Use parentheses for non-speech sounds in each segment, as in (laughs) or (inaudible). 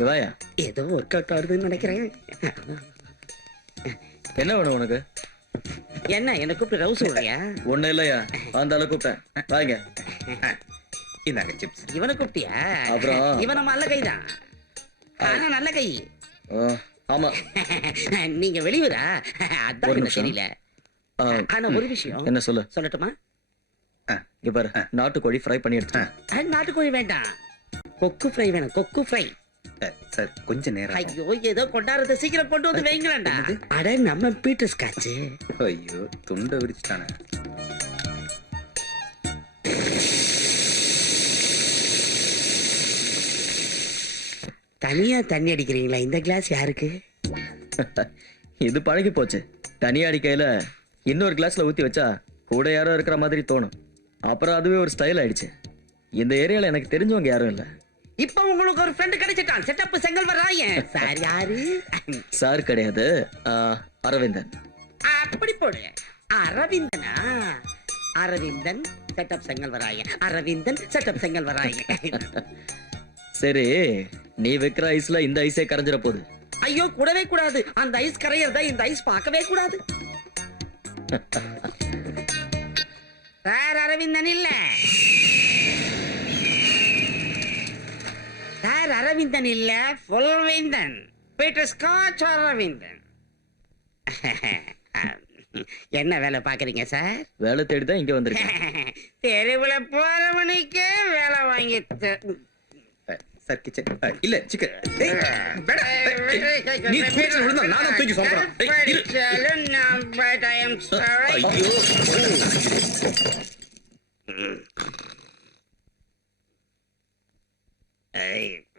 இதாயா ஏதோ work out ஆகுதுன்னு நினைக்கிறேன். என்ன வேணும் உனக்கு? என்ன என்ன கூப்பிட்டு ரவுஸ் விடுறியா ஒண்ணு இல்லையா? அந்த அளவு கூப்பிட்டேன். வாங்க. இந்தாங்க சிப்ஸ் இவனை கூப்பிட்டியா? அப்புறம்? இவன் நம்ம நல்ல கைதான். ஆனா நல்ல கை. ஆமா. நீங்க வெளியூரா? அதான் எனக்கு. தெரியல. ஆனா ஒரு விஷயம். என்ன சொல்லு? சொல்லட்டுமா? இங்க பாரு. நாட்டுக்கோழி ஃப்ரை பண்ணி எடுத்துட்டேன் நாட்டுக்கோழி வேண்டாம். கொக்கு ஃப்ரை வேணும் கொக்கு ஃப்ரை சார் கொஞ்ச நேரம் ஐயோ ஏதோ கொண்டாடுறத சீக்கிரம் கொண்டு வந்து வைங்களேன்டா. அட நம்ம பீட்டர் ஸ்காட்ச் ஐயோ துண்டை விரிச்சிட்டானே. தனியா தண்ணி அடிக்கிறீங்களா? இந்த கிளாஸ் யாருக்கு? (laughs) இது பழகி போச்சு. தனி அடிக்கையில இன்னொரு கிளாஸ்ல ஊத்தி வச்சா கூட யாரோ இருக்கிற மாதிரி தோணும். அப்புறம் அதுவே ஒரு ஸ்டைல் ஆயிடுச்சு. இந்த ஏரியால எனக்கு தெரிஞ்சவங்க யாரும் இல்ல. இப்ப உங்களுக்கு ஒரு ஃப்ரெண்ட் கிடைச்சிட்டான். Setup Sengalvarayan. சார் யாரு? சார் கிடையாது. அரவிந்தன். அப்படி போடு. அரவிந்தனா? அரவிந்தன் செட்டப் செங்கல்வராயன் அரவிந்தன் செட்டப் செங்கல்வராயன் சரி நீ வைக்கிற ஐஸ்ல இந்த ஐஸே கரைஞ்சிட போகுது. ஐயோ கூடவே கூடாது. அந்த ஐஸ் கரையறத இந்த ஐஸ் பார்க்கவே கூடாது. (laughs) சார் அரவிந்தன் இல்ல. சார் அரவிந்தன் இல்ல புல்வேந்தன் பீட்டர் ஸ்காட்ச் அரவிந்தன். (laughs) என்ன வேலை பாக்குறீங்க சார்? வேலை தேடி தான் இங்க வந்திருக்கேன். (laughs) தெருவுல போறவனுக்கே வேலை வாங்கி சார் கிச்சன் இல்ல சிக்கன் நீ விழுந்தா தூக்கி சொல்றேன் படிச்சாலும் நான். ஐயோ.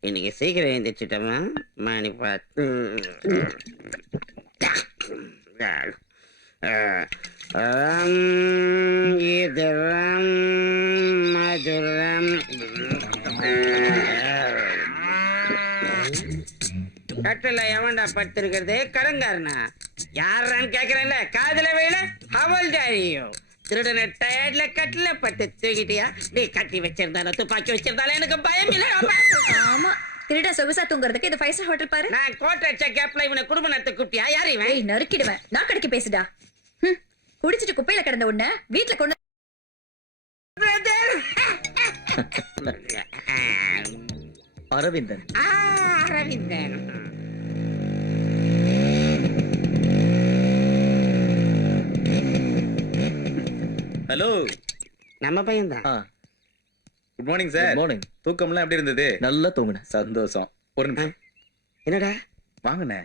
இன்னைக்கு சீக்கிரம் எழுந்திரிச்சிட்டோமா மணி பார்த்து இதுரம் மதுரம். கட்டில எவன்டா படுத்திருக்கிறது? கடங்காரனா யாரான்னு கேக்குறேன்ல வேலை அவள் ஹவல்தாரியோ திருடன டயர்ட்ல கட்டில பட்டு தூக்கிட்டியா? நீ கட்டி வச்சிருந்தாலும் துப்பாக்கி வச்சிருந்தாலும் எனக்கு பயம் இல்ல ஆமா. திருட சொகுசா தூங்குறதுக்கு இது ஃபைவ் ஸ்டார் ஹோட்டல் பாரு. நான் கோட்டை அடிச்ச கேப்ல இவனை குடும்ப நடத்த கூப்பிட்டியா? யார் இவன்? ஏய் நறுக்கிடுவேன். நான் கடைக்கு பேசுடா. ஹம், குடிச்சிட்டு குப்பையில கிடந்த உன்ன வீட்ல கொண்டு (laughs) அரவிந்தன். ஆ, அரவிந்தன். ஹலோ நம்ம பையன்தான். ஆ. குட் மார்னிங் சார் மார்னிங் தூக்கம்லாம் எப்படி இருந்தது? நல்லா தூங்குனேன் சந்தோஷம். ஒரு நிமிஷம். என்னடா? வாங்கண்ணே.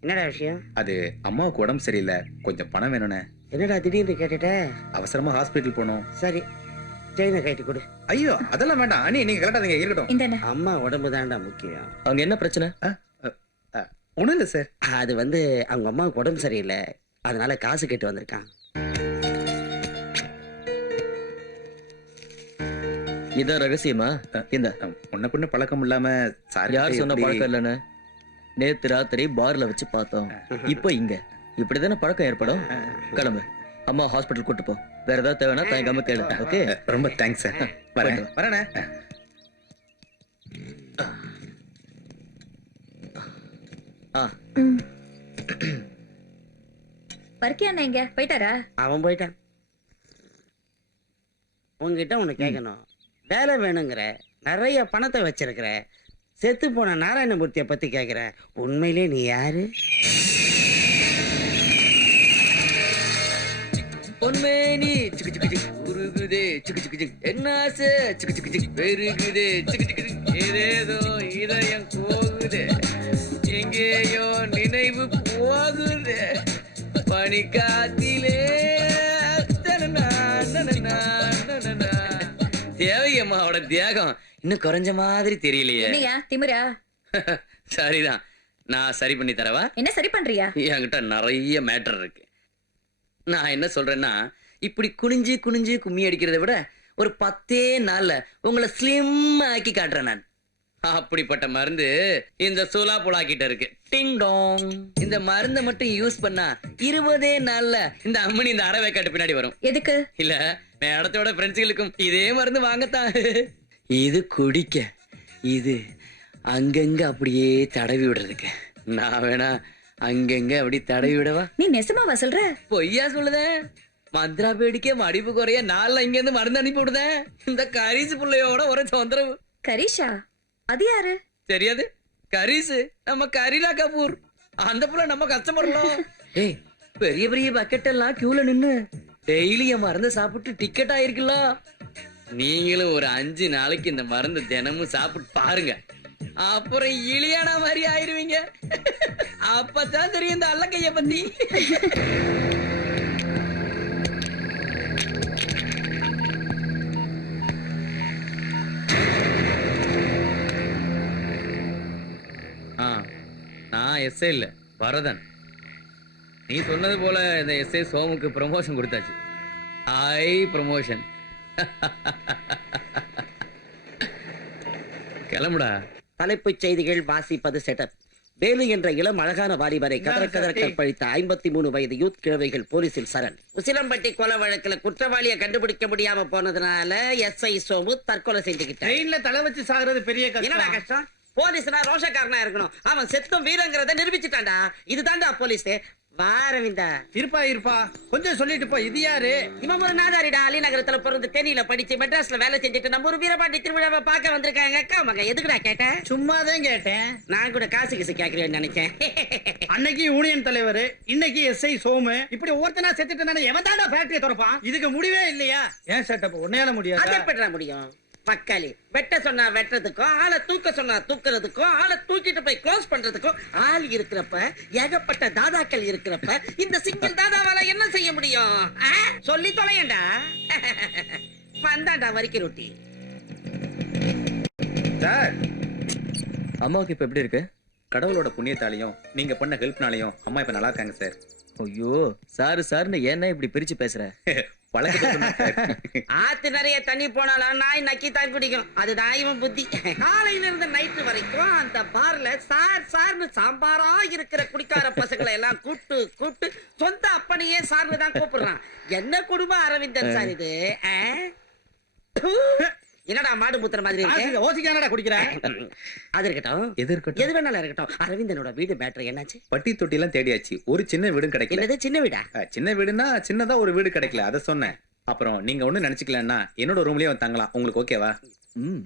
என்னடா விஷயம்? அது அம்மாவுக்கு உடம்பு சரியில்லை. கொஞ்சம் பணம் வேணும்ண்ணே. என்னடா திடீர்னு கேட்டுட்ட? அவசரமா ஹாஸ்பிட்டல் போகணும். சரி. செயினை கட்டி கொடு. ஐயோ அதெல்லாம் வேண்டாம். அண்ணி நீங்க கலட்டாதீங்க இருக்கட்டும். இந்த அம்மா உடம்பு தான்டா முக்கியம். அங்க என்ன பிரச்சனை? ஒண்ணும் இல்ல சார் அது வந்து அவங்க அம்மாவுக்கு உடம்பு சரியில்லை. அதனால காசு கேட்டு வந்திருக்கான். இதான் ரகசியமா? இந்த. பின்ன பழக்கம் இல்லாம சார் யார் சொன்ன பழக்கம் இல்லைன்னு? நேத்து ராத்திரி பார்ல வச்சு பார்த்தோம். இப்போ இங்க. இப்படிதானே பழக்கம் ஏற்படும்? கிளம்பு. அம்மா ஹாஸ்பிட்டல் கூட்டு போ. வேற ஏதாவது தேவைன்னா தயங்காம கேளு. ஓகே ரொம்ப தேங்க்ஸ் வரேன். ஆ. பருக்கி அண்ணா எங்க போயிட்டாரா? அவன் போயிட்டான். உன்கிட்ட உன்னை கேட்கணும் வேலை வேணுங்கிற நிறைய பணத்தை வச்சிருக்கிற செத்து போன நாராயணமூர்த்தியை பத்தி கேக்குற உண்மையிலே நீ யாரு? பொன்மேனி சிக்கு சிக்கு சிக்கு உருகுதே சிக்கு சிக்கு சிக்கு. என்ன ஆசை? சிக்கு சிக்கு சிக்கு பெருகுதே சிக்கு சிக்கு சிக்கு. ஏதேதோ இதயம் போகுதே எங்கேயோ நினைவு போகுதே. பனிக்காத்திலே தேவையம்மாவோட தியாகம் இன்னும் குறைஞ்ச மாதிரி தெரியலையே. என்னையா திமிரா? (laughs) சரிதான். நான் சரி பண்ணி தரவா? என்ன சரி பண்றியா? என்கிட்ட நிறைய மேட்டர் இருக்கு. நான் என்ன சொல்றேன்னா இப்படி குனிஞ்சு குனிஞ்சு கும்மி அடிக்கிறதை விட ஒரு பத்தே நாள்ல உங்களை ஸ்லிம் ஆக்கி காட்டுறேன் நான். அப்படிப்பட்ட மருந்து இந்த சூலா புலா கிட்ட இருக்கு. டிங் டாங் இந்த மருந்தை மட்டும் யூஸ் பண்ணா இருபதே நாள்ல இந்த அம்மனி இந்த அறவை காட்டு பின்னாடி வரும். எதுக்கு? இல்ல மேடத்தோட ஃப்ரெண்ட்ஸுகளுக்கும் இதே மருந்து வாங்கத்தான். இது குடிக்க இது அங்கங்க அப்படியே தடவி விடுறதுக்கு. நான் வேணா அங்கங்க அப்படி தடவி விடவா? நீ நெசமாவா சொல்ற? பொய்யா சொல்லுதேன் மந்திரா பேடிக்க மடிப்பு குறைய நாள்ல இங்க இருந்து மருந்து அனுப்பி விடுதேன் இந்த கரிசு புள்ளையோட ஒரு தொந்தரவு. கரீஷா அது யாரு? தெரியாது. கரிசு. நம்ம கரீலா கபூர். அந்த புள்ள நம்ம கஷ்டப்படலாம் (laughs) ஏய் பெரிய பெரிய பக்கெட் எல்லாம் கியூல நின்னு டெய்லி என் மருந்து சாப்பிட்டு டிக்கெட் ஆயிருக்குல்ல. நீங்களும் ஒரு அஞ்சு நாளைக்கு இந்த மருந்து தினமும் சாப்பிட்டு பாருங்க. அப்புறம் இலியானா மாதிரி ஆயிருவீங்க. (laughs) அப்பதான் தெரியும் இந்த அல்லக்கைய பத்தி. (laughs) ஆ நான் எஸ்ஐ இல்ல வரதன் நீ சொன்னது போல இந்த எஸ்ஐ சோமுக்கு ப்ரமோஷன் கொடுத்தாச்சு. ஐ ப்ரமோஷன் கிளம்புடா. தலைப்புச் செய்திகள் வாசிப்பது செட்டப் வேலு என்ற இளம் அழகான வாலிபரை கதற கதற கற்பழித்த ஐம்பத்தி மூணு வயது யூத் கிழவைகள் போலீசில் சரண். உசிலம்பட்டி கொலை வழக்குல குற்றவாளியை கண்டுபிடிக்க முடியாம போனதுனால எஸ்ஐ சோமு தற்கொலை செஞ்சுக்கிட்டான் ட்ரெயின்ல தலை வச்சு சாகுறது பெரிய கஷ்டம்? போலீஸ்னா ரோஷக்காரனா இருக்கணும். அவன் செத்தும் வீரங்கிறத நிரூபிச்சுட்டான்டா. இதுதான்டா போலீஸ். வாரவிந்தா இருப்பா இருப்பா. கொஞ்சம் சொல்லிட்டு போ. இது யாரு? இவன் ஒரு நாதாரிடா. அலிநகரத்துல பிறந்து தேனியில படிச்சு மெட்ராஸ்ல வேலை செஞ்சுட்டு நம்ம ஒரு வீரபாண்டி திருவிழாவை பார்க்க வந்திருக்காங்க. அக்கா மக எதுக்குடா கேட்டேன் சும்மாதான் கேட்டேன். நான் கூட காசு கிசு கேக்குறேன்னு நினைச்சேன். (laughs) அன்னைக்கு யூனியன் தலைவர் இன்னைக்கு எஸ்ஐ சோமு இப்படி ஒருத்தனா செத்துட்டு தானே எவன் தாண்டா ஃபேக்டரி திறப்பான்? இதுக்கு முடிவே இல்லையா? ஏன் செட்டப் உன்னையால முடியாது? முடியும்? பக்காளி. வெட்ட சொன்னா வெட்டுறதுக்கும் ஆளை தூக்க சொன்னா தூக்குறதுக்கும் ஆளை தூக்கிட்டு போய் க்ளோஸ் பண்றதுக்கும் ஆள் இருக்கிறப்ப ஏகப்பட்ட தாதாக்கள் இருக்கிறப்ப இந்த சிங்கிள் தாதாவால என்ன செய்ய முடியும்? சொல்லி தொலையண்டா. (laughs) வந்தாண்டா வரிக்க ரொட்டி. சார். அம்மாவுக்கு இப்ப எப்படி இருக்கு? கடவுளோட புண்ணியத்தாலையும் நீங்க பண்ண ஹெல்ப்னாலையும் அம்மா இப்ப நல்லா இருக்காங்க சார். ஐயோ சாரு சார்னு ஏன்னா இப்படி பிரிச்சு பேசுற? (laughs) (laughs) ஆத்து நிறைய தண்ணி போனாலும் நாய் நக்கி தான் குடிக்கும். அதுதான் இவன் புத்தி. காலையில இருந்து நைட்டு வரைக்கும் அந்த பார்ல சார் சார்னு சாம்பாரா இருக்கிற குடிக்கார பசங்களை எல்லாம் கூட்டு கூட்டு சொந்த அப்பனையே சார்னு தான் கூப்பிடுறான். என்ன குடும்பம் அரவிந்தன் சார் இது. என்னடா மாடு மூத்திர மாதிரி இருக்கு? ஓசிக்கானடா குடிக்கிறேன் அது இருக்கட்டும். எது இருக்கட்டும்? எது வேணாலும் இருக்கட்டும். அரவிந்தனோட வீடு பேட்டரி என்னாச்சு? பட்டி தொட்டி எல்லாம் தேடியாச்சு. ஒரு சின்ன வீடும் கிடைக்கல. என்னது சின்ன வீடா? சின்ன வீடுனா சின்னதா ஒரு வீடு கிடைக்கல. அத சொன்னேன். அப்புறம் நீங்க ஒண்ணு நினைச்சுக்கலன்னா என்னோட ரூம்லயே தங்கலாம். உங்களுக்கு ஓகேவா ம்.